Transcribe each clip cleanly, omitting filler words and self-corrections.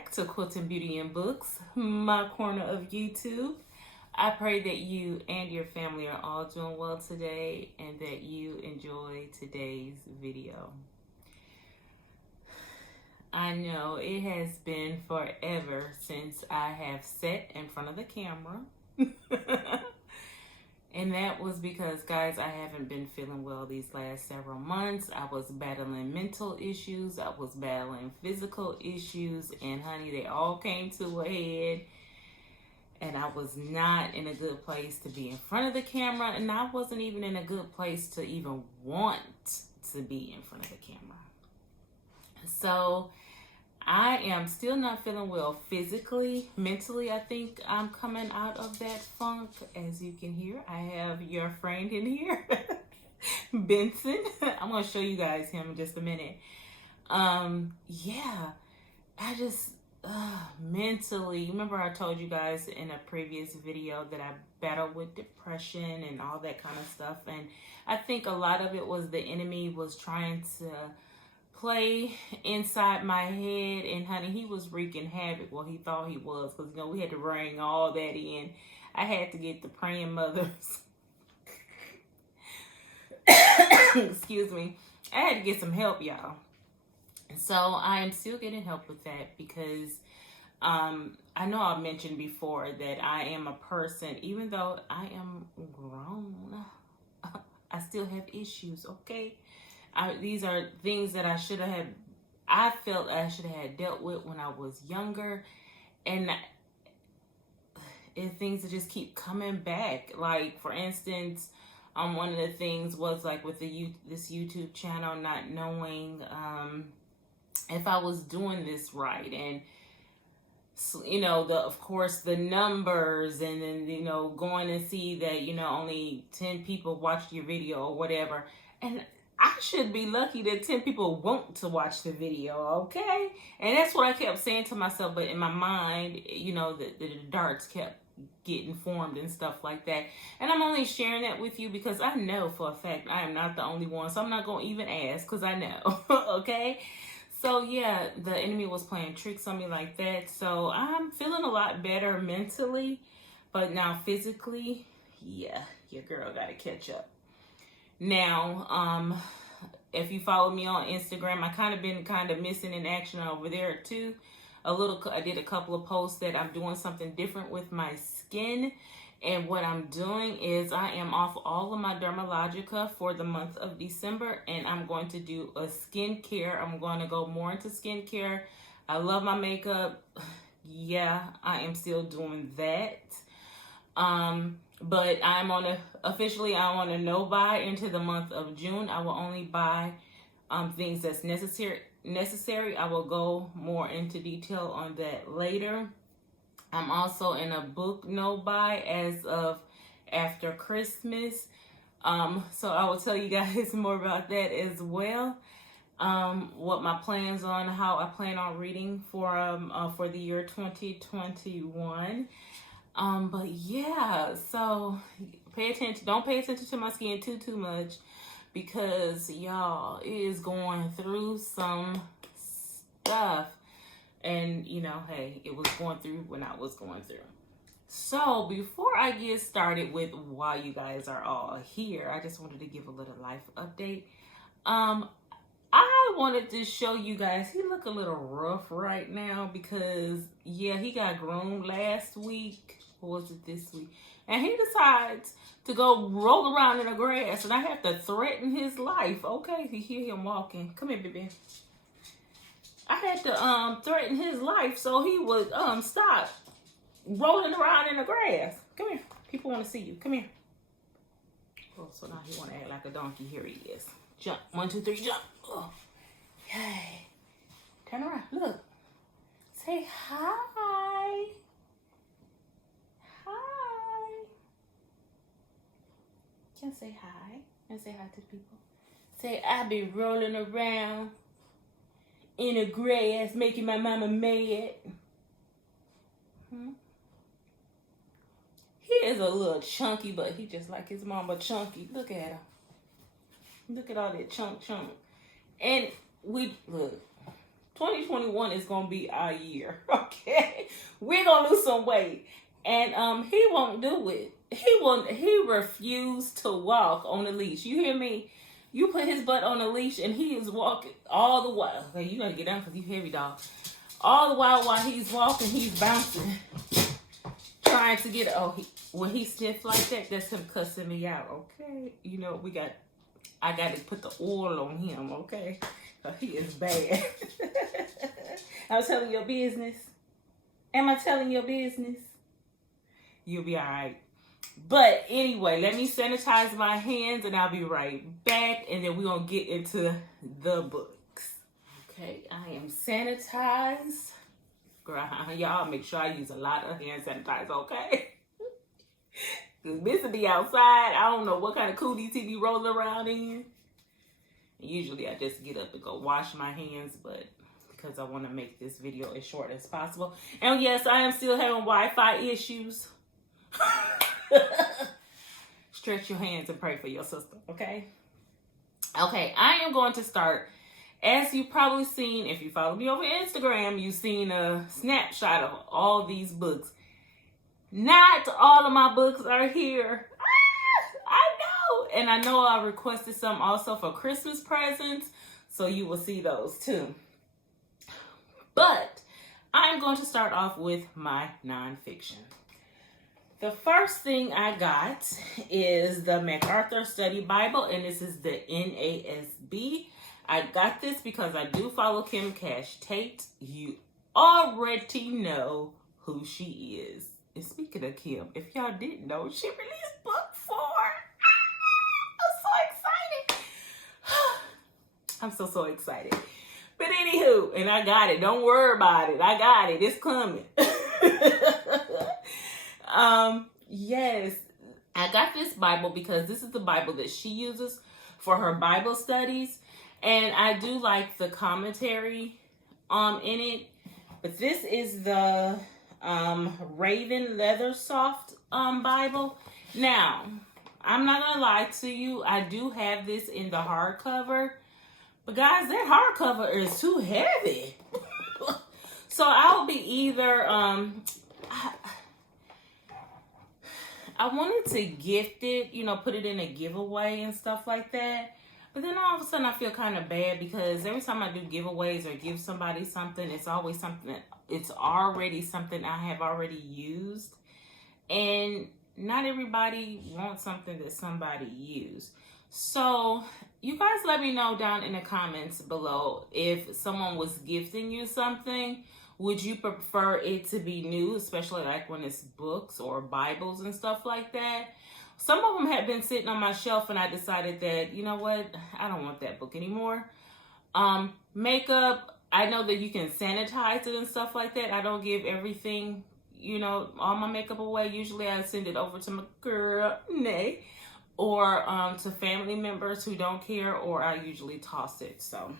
back to Quilting Beauty and Books, my corner of YouTube. I pray that you and your family are all doing well today and that you enjoy today's video. I know it has been forever since I have sat in front of the camera. And that was because, guys, I haven't been feeling well these last several months. I was battling mental issues. I was battling physical issues. And, honey, they all came to a head. And I was not in a good place to be in front of the camera. And I wasn't even in a good place to even want to be in front of the camera. So I am still not feeling well physically. Mentally, I think I'm coming out of that funk. As you can hear, I have your friend in here, Benson. I'm going to show you guys him in just a minute. Yeah, I just mentally, remember I told you guys in a previous video that I battled with depression and all that kind of stuff. And I think a lot of it was the enemy was trying to play inside my head, and honey, he was wreaking havoc. Well, he thought he was, because we had to bring all that in. I had to get the praying mothers. Excuse me. I had to get some help, y'all. So I am still getting help with that because I know I've mentioned before that I am a person, even though I am grown, I still have issues, okay? These are things that I felt I should have had dealt with when I was younger. And things that just keep coming back. Like, for instance, one of the things was like with this YouTube channel, not knowing if I was doing this right. And, of course, the numbers, and then, going and see that, only 10 people watched your video or whatever. And I should be lucky that 10 people want to watch the video, okay? And that's what I kept saying to myself, but in my mind, the darts kept getting formed and stuff like that. And I'm only sharing that with you because I know for a fact I am not the only one, so I'm not going to even ask because I know, okay? So, yeah, the enemy was playing tricks on me like that. So I'm feeling a lot better mentally, but now physically, yeah, your girl got to catch up. Now, if you follow me on Instagram, I been missing in action over there too. I did a couple of posts that I'm doing something different with my skin. And what I'm doing is I am off all of my Dermalogica for the month of December. And I'm going to do a skincare. I'm going to go more into skincare. I love my makeup. Yeah, I am still doing that. But I'm on a no-buy into the month of June. I will only buy things that's necessary. I will go more into detail on that later. I'm also in a book no-buy as of after Christmas. So I will tell you guys more about that as well. What my plans on, how I plan on reading for the year 2021. But yeah, so don't pay attention to my skin too much, because y'all, it is going through some stuff. And hey, it was going through when I was going through. So before I get started with why you guys are all here, I just wanted to give a little life update. I wanted to show you guys, he look a little rough right now because, yeah, he got groomed last week. Or was it this week? And he decides to go roll around in the grass, and I have to threaten his life. Okay, you hear him walking. Come here, baby. I had to threaten his life so he would stop rolling around in the grass. Come here. People want to see you. Come here. Oh, so now he want to act like a donkey. Here he is. Jump. 1, 2, 3, jump. Oh. Yay. Turn around. Look. Say hi. Hi. Can say hi. And say hi to people. Say, I be rolling around in the grass making my mama mad. He is a little chunky, but he just like his mama chunky. Look at him. Look at all that chunk. And we, look, 2021 is gonna be our year. Okay, we're gonna lose some weight, and he won't do it. He refused to walk on a leash. You hear me? You put his butt on a leash and he is walking all the while. Okay, you gotta get down because you heavy, dog. All the while he's walking, he's bouncing, trying to get. When he's stiff like that, that's him cussing me out. Okay, you know I got to put the oil on him. Okay, he is bad. I'm telling your business. Am I telling your business? You'll be all right. But anyway, let me sanitize my hands and I'll be right back. And then we're going to get into the books. Okay, I am sanitized. Girl, y'all make sure I use a lot of hand sanitizer, okay? Because Missy be outside. I don't know what kind of cooties he be rolling around in. Usually I just get up and go wash my hands, but because I want to make this video as short as possible. And yes, I am still having Wi-Fi issues. Stretch your hands and pray for your sister, okay? Okay, I am going to start. As you've probably seen, if you follow me over Instagram, you've seen a snapshot of all these books. Not all of my books are here. I know. And I know I requested some also for Christmas presents, so you will see those too. But I'm going to start off with my nonfiction. The first thing I got is the MacArthur Study Bible, and this is the NASB. I got this because I do follow Kim Cash Tate. You already know who she is. And speaking of Kim, if y'all didn't know, she released book 4. I'm so excited. I'm so excited. But anywho, and I got it. Don't worry about it. I got it. It's coming. Yes, I got this Bible because this is the Bible that she uses for her Bible studies. And I do like the commentary in it. But this is the Raven Leather Soft Bible. Now, I'm not gonna lie to you, I do have this in the hardcover. But guys, that hardcover is too heavy. So I'll be either I wanted to gift it, you know, put it in a giveaway and stuff like that. But then all of a sudden I feel kind of bad because every time I do giveaways or give somebody something, it's always something it's already something I have already used. And not everybody wants something that somebody used. So you guys let me know down in the comments below if someone was gifting you something. Would you prefer it to be new, especially like when it's books or Bibles and stuff like that? Some of them have been sitting on my shelf and I decided that, you know what, I don't want that book anymore. Makeup, I know that you can sanitize it and stuff like that. I don't give everything, you know, all my makeup away. Usually I send it over to my girl, Nay, or to family members who don't care, or I usually toss it. So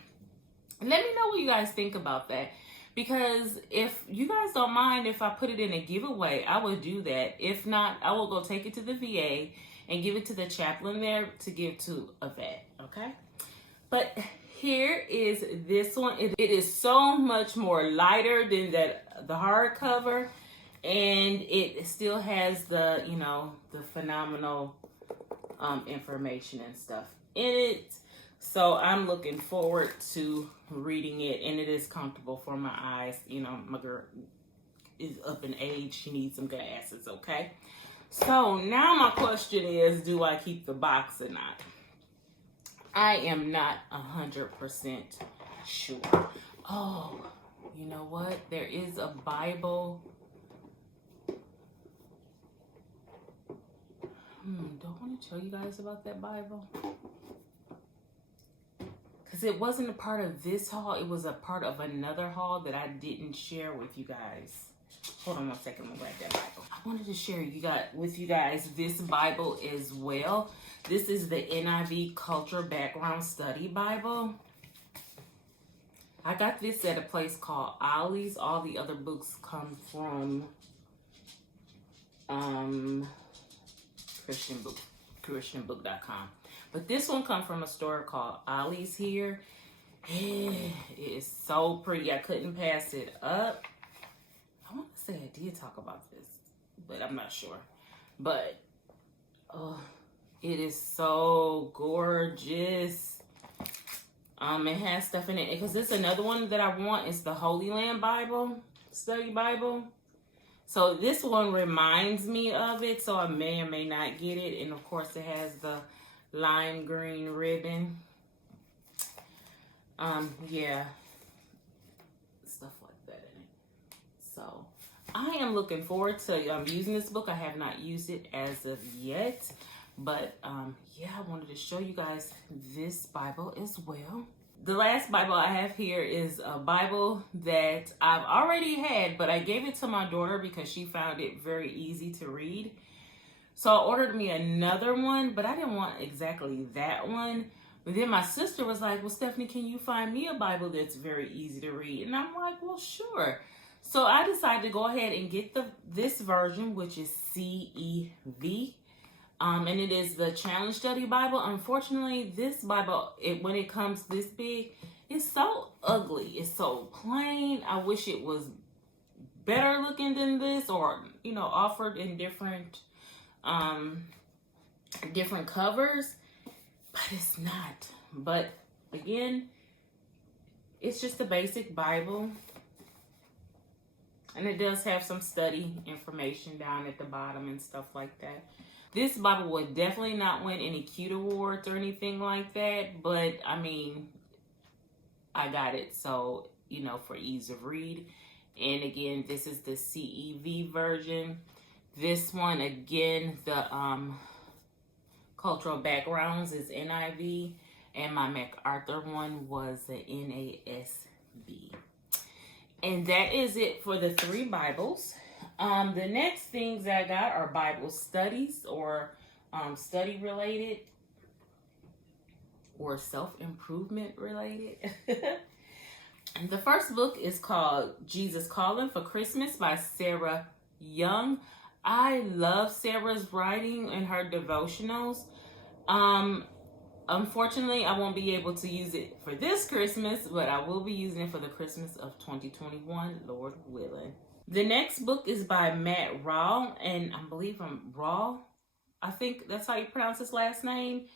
let me know what you guys think about that. Because if you guys don't mind if I put it in a giveaway, I would do that. If not, I will go take it to the VA and give it to the chaplain there to give to a vet, okay? But here is this one. It is so much more lighter than the hardcover, and it still has the, you know, the phenomenal information and stuff in it. So I'm looking forward to reading it, and it is comfortable for my eyes. You know, my girl is up in age. She needs some glasses, okay? So now my question is, do I keep the box or not? I am not 100% sure. Oh, you know what? There is a Bible. Do I want to tell you guys about that Bible? Because it wasn't a part of this haul. It was a part of another haul that I didn't share with you guys. Hold on 1 second. I'm going to grab that Bible. I wanted to share with you guys this Bible as well. This is the NIV Culture Background Study Bible. I got this at a place called Ollie's. All the other books come from christianbook.com. But this one comes from a store called Ollie's here. It is so pretty. I couldn't pass it up. I want to say I did talk about this, but I'm not sure. But it is so gorgeous. It has stuff in it because this is another one that I want. It's the Holy Land Bible, study Bible. So this one reminds me of it, so I may or may not get it. And of course, it has the lime green ribbon. Yeah, stuff like that in it. So I am looking forward to using this book. I have not used it as of yet, but yeah, I wanted to show you guys this Bible as well. The last Bible I have here is a Bible that I've already had, but I gave it to my daughter because she found it very easy to read. So I ordered me another one, but I didn't want exactly that one. But then my sister was like, well, Stephanie, can you find me a Bible that's very easy to read? And I'm like, well, sure. So I decided to go ahead and get this version, which is CEV. And it is the Challenge Study Bible. Unfortunately, this Bible, when it comes this big, it's so ugly. It's so plain. I wish it was better looking than this, or, you know, offered in different covers, but it's not. But again, it's just a basic Bible. And it does have some study information down at the bottom and stuff like that. This Bible would definitely not win any cute awards or anything like that. But, I mean, I got it. So, you know, for ease of read. And again, this is the CEV version. This one, again, the cultural backgrounds is NIV. And my MacArthur one was the NASB. And that is it for the 3 Bibles. The next things I got are Bible studies or study related or self-improvement related. And the first book is called Jesus Calling for Christmas by Sarah Young. I love Sarah's writing and her devotionals. Unfortunately, I won't be able to use it for this Christmas, but I will be using it for the Christmas of 2021, Lord willing. The next book is by Matt Rawl, and I believe I'm Rawl. I think that's how you pronounce his last name.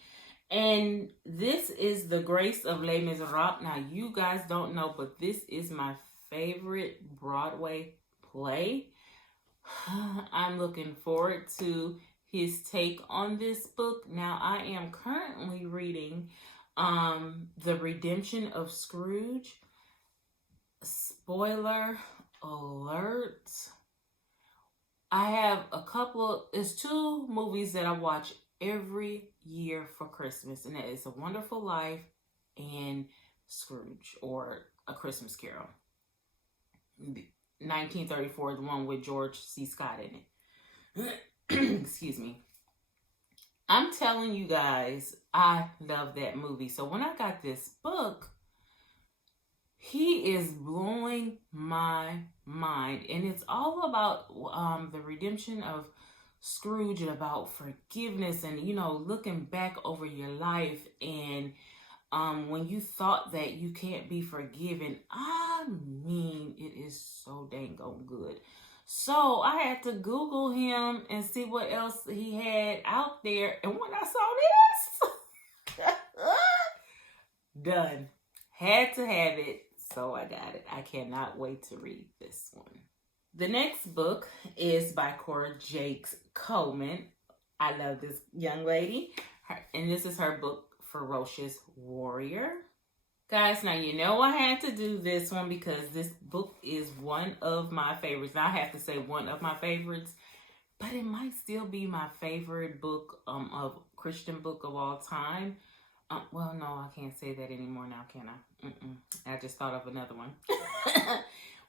And this is The Grace of Les Miserables. Now, you guys don't know, but this is my favorite Broadway play. I'm looking forward to his take on this book. Now, I am currently reading The Redemption of Scrooge. Spoiler alert. I have there's 2 movies that I watch every year for Christmas, and that is A Wonderful Life and Scrooge, or A Christmas Carol. 1934, the one with George C. Scott in it. Excuse me. I'm telling you guys, I love that movie. So when I got this book, he is blowing my mind. And it's all about the redemption of Scrooge and about forgiveness and, you know, looking back over your life. And when you thought that you can't be forgiven, I mean, it is so dang good. So I had to Google him and see what else he had out there. And when I saw this, done. Had to have it. So I got it. I cannot wait to read this one. The next book is by Cora Jakes Coleman. I love this young lady. And this is her book, Ferocious Warrior. Guys, now you know I had to do this one because this book is one of my favorites. Now I have to say one of my favorites, but it might still be my favorite book of Christian book of all time. Well, no, I can't say that anymore now, can I? I just thought of another one.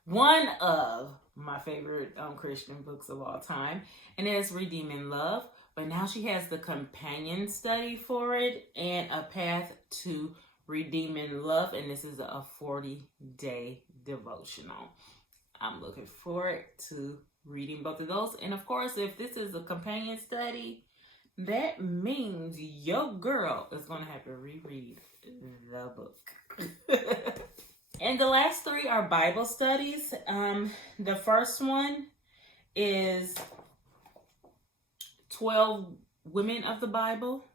One of my favorite Christian books of all time, and it's Redeeming Love. But now she has the companion study for it and a path to Redeeming Love, and this is a 40-day devotional. I'm looking forward to reading both of those. And of course, if this is a companion study, that means your girl is going to have to reread the book. And the last three are Bible studies. The first one is 12 Women of the Bible.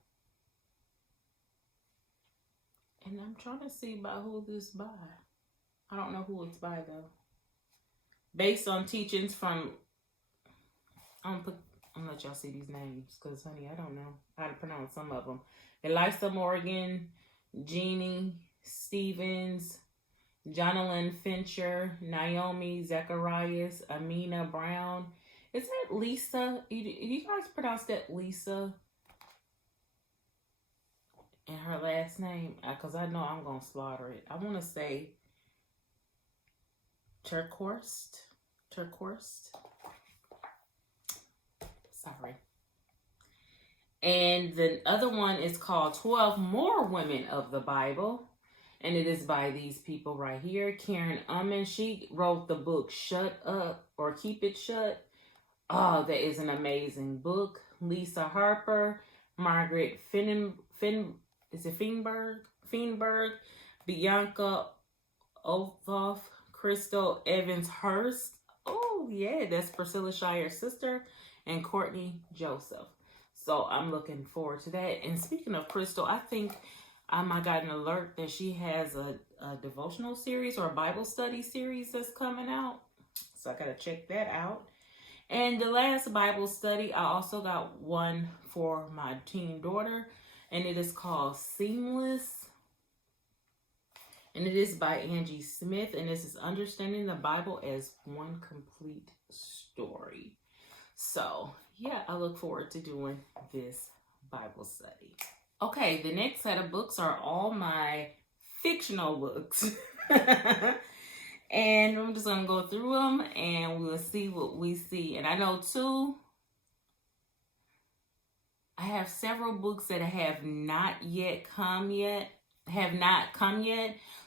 And I'm trying to see by who this by. I don't know who it's by though. Based on teachings from, I'm gonna let y'all see these names because honey, I don't know how to pronounce some of them. Elisa Morgan, Jeannie Stevens, Jonalyn Fincher, Naomi Zacharias, Amina Brown. Is that Lisa? You guys pronounce that Lisa? And her last name, because I know I'm going to slaughter it. I want to say Turquoise. Sorry. And the other one is called 12 More Women of the Bible. And it is by these people right here. Karen Ullman, she wrote the book Shut Up or Keep It Shut. Oh, that is an amazing book. Lisa Harper, Margaret Feinberg, Bianca Olthoff, Crystal Evans Hurst. Oh, yeah, that's Priscilla Shire's sister, and Courtney Joseph. So I'm looking forward to that. And speaking of Crystal, I think I got an alert that she has a devotional series or a Bible study series that's coming out. So I got to check that out. And the last Bible study, I also got one for my teen daughter. And it is called Seamless. And it is by Angie Smith. And this is Understanding the Bible as One Complete Story. So, yeah, I look forward to doing this Bible study. Okay, the next set of books are all my fictional books. And I'm just going to go through them and we'll see what we see. And I know too, I have several books that have not come yet.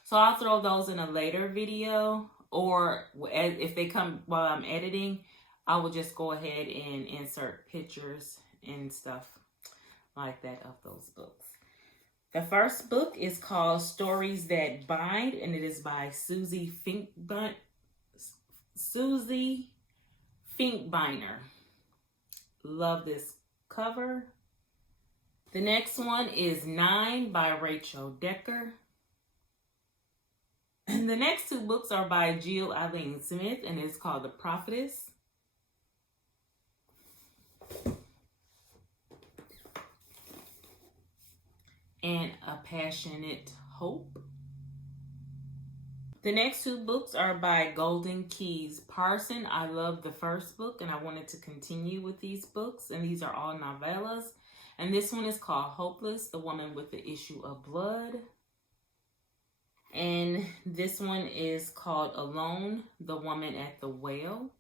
So I'll throw those in a later video, or if they come while I'm editing, I will just go ahead and insert pictures and stuff like that of those books. The first book is called Stories That Bind, and it is by Susie Finkbeiner. Love this cover. The next one is 9 by Rachel Decker. And the next two books are by Jill Eileen Smith, and it's called The Prophetess. And A Passionate Hope. The next two books are by Golden Keys Parson. I love the first book and I wanted to continue with these books. And these are all novellas. And this one is called Hopeless, the Woman with the Issue of Blood. And this one is called Alone, the Woman at the Well.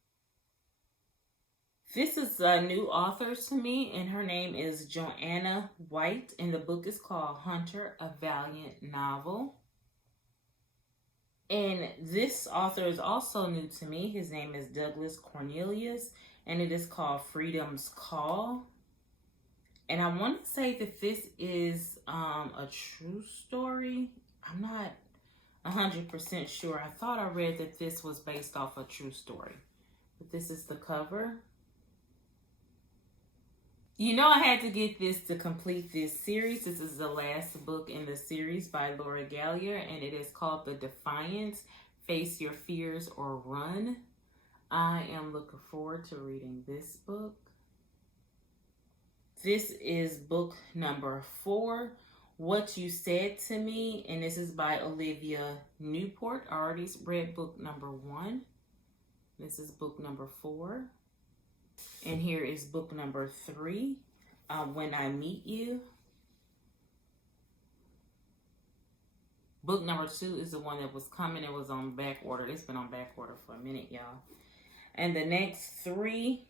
This is a new author to me, and her name is Joanna White, and the book is called Hunter, a Valiant Novel. And this author is also new to me. His name is Douglas Cornelius, and it is called Freedom's Call. And I want to say that this is a true story. I'm not 100% sure. I thought I read that this was based off a true story. But this is the cover. You know I had to get this to complete this series. This is the last book in the series by Laura Gallier, and it is called The Defiance, Face Your Fears or Run. I am looking forward to reading this book. This is book number 4, What You Said to Me, and this is by Olivia Newport. I already read book number 1. This is book number 4. And here is book number 3, When I Meet You. Book number 2 is the one that was coming. It was on back order. It's been on back order for a minute, y'all. And the next 3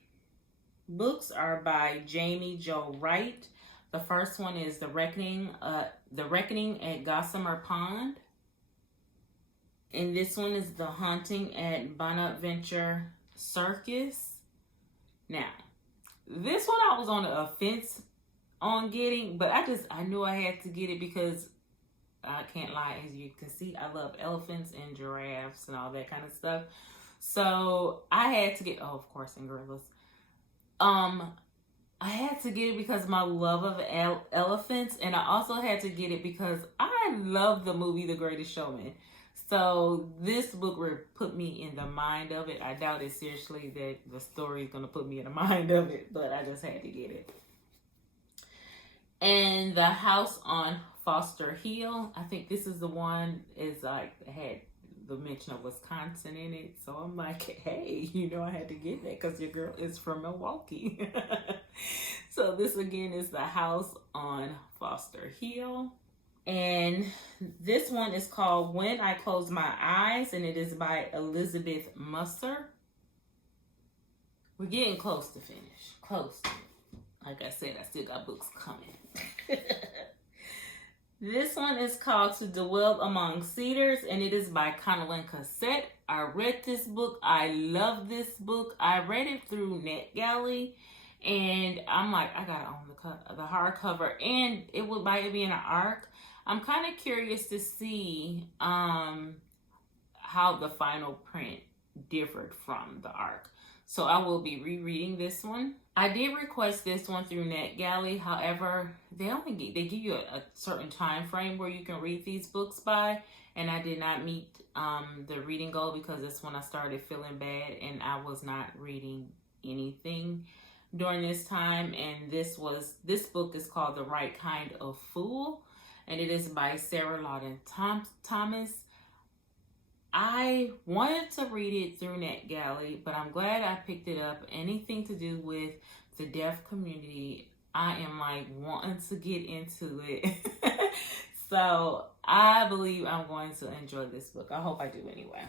books are by Jamie Jo Wright. The first one is The Reckoning at Gossamer Pond. And this one is The Haunting at Bonaventure Circus. Now, this one I was on the offense on getting, but I knew I had to get it because I can't lie, as you can see, I love elephants and giraffes and all that kind of stuff. So I had to get, oh, of course, and gorillas. I had to get it because of my love of elephants, and I also had to get it because I love the movie The Greatest Showman. So this book will put me in the mind of it. I doubt it seriously that the story is going to put me in the mind of it, but I just had to get it. And The House on Foster Hill, I think this is the one, is like, had the mention of Wisconsin in it. So I'm like, hey, I had to get that because your girl is from Milwaukee. So this again is The House on Foster Hill. And this one is called When I Close My Eyes, and it is by Elizabeth Musser. We're getting close to finish. Close. Like I said, I still got books coming. This one is called To Dwell Among Cedars, and it is by Connellan Cassette. I read this book. I love this book. I read it through NetGalley, and I'm like, I gotta own the hardcover, and it would by it being an ARC. I'm kind of curious to see how the final print differed from the ARC. So I will be rereading this one. I did request this one through NetGalley. However, they give you a certain time frame where you can read these books by, and I did not meet the reading goal because that's when I started feeling bad and I was not reading anything during this time. And this book is called The Right Kind of Fool, and it is by Sarah Lawton Thomas. I wanted to read it through NetGalley, but I'm glad I picked it up. Anything to do with the deaf community, I am like wanting to get into it. So I believe I'm going to enjoy this book. I hope I do anyway.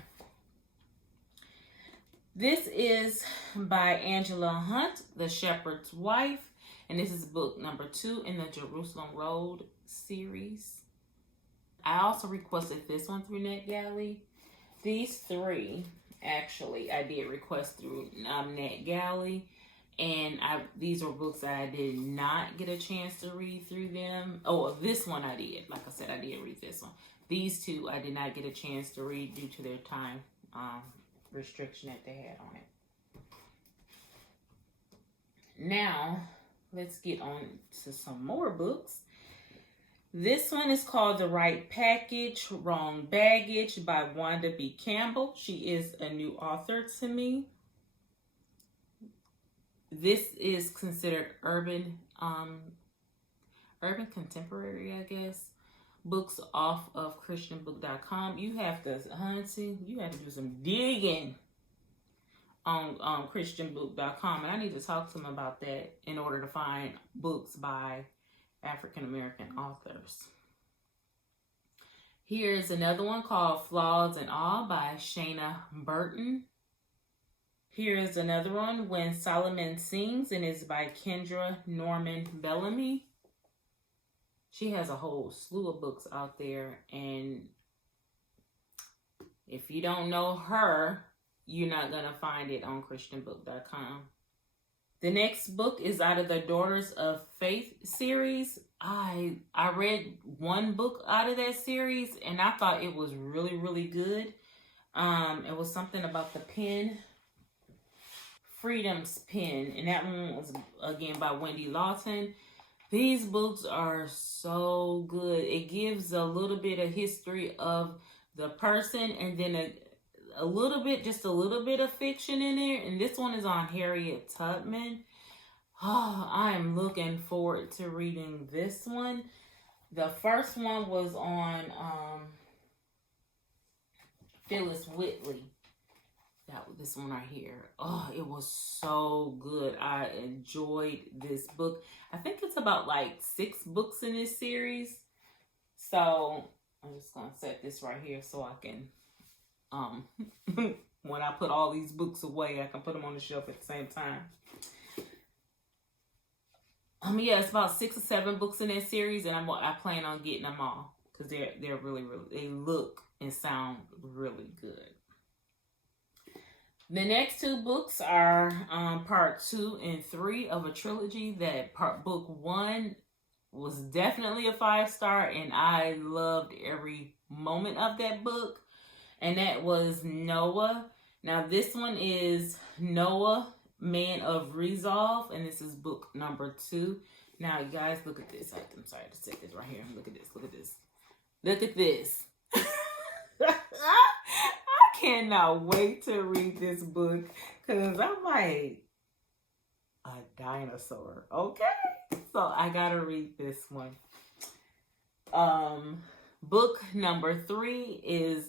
This is by Angela Hunt, The Shepherd's Wife, and this is book number 2 in the Jerusalem Road series. I also requested this one through NetGalley. These 3, actually, I did request through NetGalley, and these are books that I did not get a chance to read through them. Oh, this one I did. Like I said, I did read this one. These 2, I did not get a chance to read due to their time restriction that they had on it. Now, let's get on to some more books. This one is called The Right Package, Wrong Baggage by Wanda B. Campbell. She is a new author to me. This is considered urban contemporary, I guess. Books off of christianbook.com. You have to do some digging on christianbook.com, and I need to talk to them about that in order to find books by African-American authors. Here's another one called Flaws and All by Shana Burton. Here's another one, When Solomon Sings, and it's by Kendra Norman Bellamy. She has a whole slew of books out there, and if you don't know her, you're not going to find it on christianbook.com. The next book is out of the Daughters of Faith series. I read one book out of that series, and I thought it was really, really good. It was something about the pen, Freedom's Pen, and that one was, again, by Wendy Lawton. These books are so good. It gives a little bit of history of the person, and then a little bit of fiction in there. And this one is on Harriet Tubman. Oh, I am looking forward to reading this one. The first one was on Phyllis Whitley. This one right here. Oh, it was so good. I enjoyed this book. I think it's about like 6 books in this series. So I'm just gonna set this right here so I can when I put all these books away, I can put them on the shelf at the same time. Yeah, it's about 6 or 7 books in that series, and I plan on getting them all because they're really, really, they look and sound really good. The next 2 books are part 2 and 3 of a trilogy that book 1 was definitely a 5-star, and I loved every moment of that book. And that was Noah. Now this one is Noah, Man of Resolve, and this is book number 2. Now, you guys, look at this. I'm sorry to set this right here. Look at this. Look at this. Look at this. I cannot wait to read this book because I'm like a dinosaur. Okay, so I gotta read this one. Book number 3 is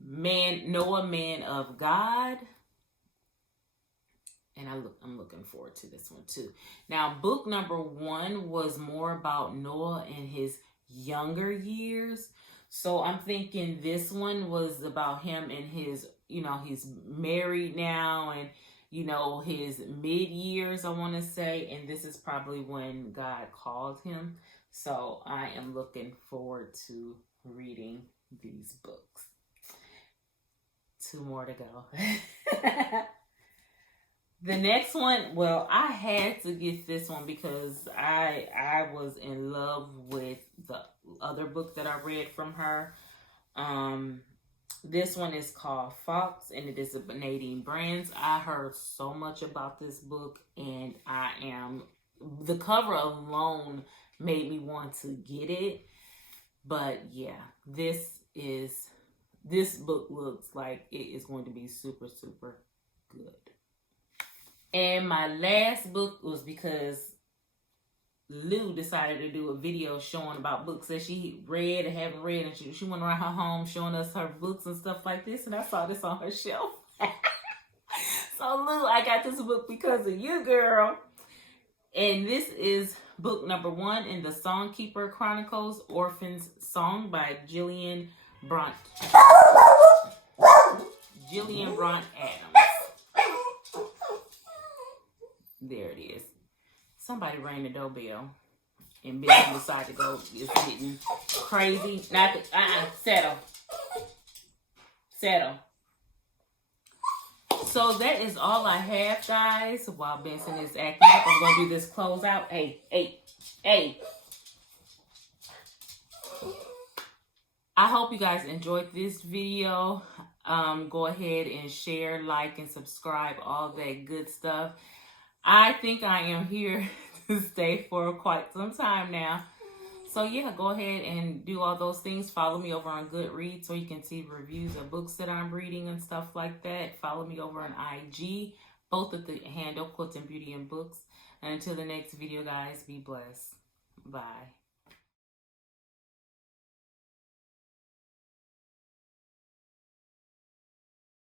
Noah, Man of God. And I'm looking forward to this one too. Now, book number 1 was more about Noah in his younger years. So I'm thinking this one was about him in his, he's married now and, his mid-years, I want to say. And this is probably when God called him. So I am looking forward to reading these books. 2 more to go. The next one, well, I had to get this one because I was in love with the other book that I read from her. This one is called Fox, and it is a Nadine Brands. I heard so much about this book, and the cover alone made me want to get it. But yeah, this book looks like it is going to be super, super good. And my last book was because Lou decided to do a video showing about books that she read and haven't read. And she went around her home showing us her books and stuff like this. And I saw this on her shelf. So Lou, I got this book because of you, girl. And this is book number 1 in the Songkeeper Chronicles, Orphan's Song by Jillian Bront Adams. There it is. Somebody rang the doorbell, and Billy decided to go. It's getting crazy. Settle. So that is all I have, guys. While Benson is acting up, I'm gonna do this closeout. Hey. I hope you guys enjoyed this video. Go ahead and share, like, and subscribe, all that good stuff. I think I am here to stay for quite some time now. So yeah, go ahead and do all those things. Follow me over on Goodreads so you can see reviews of books that I'm reading and stuff like that. Follow me over on IG, both at the handle Quilting Beauty and Books. And until the next video, guys, be blessed. Bye.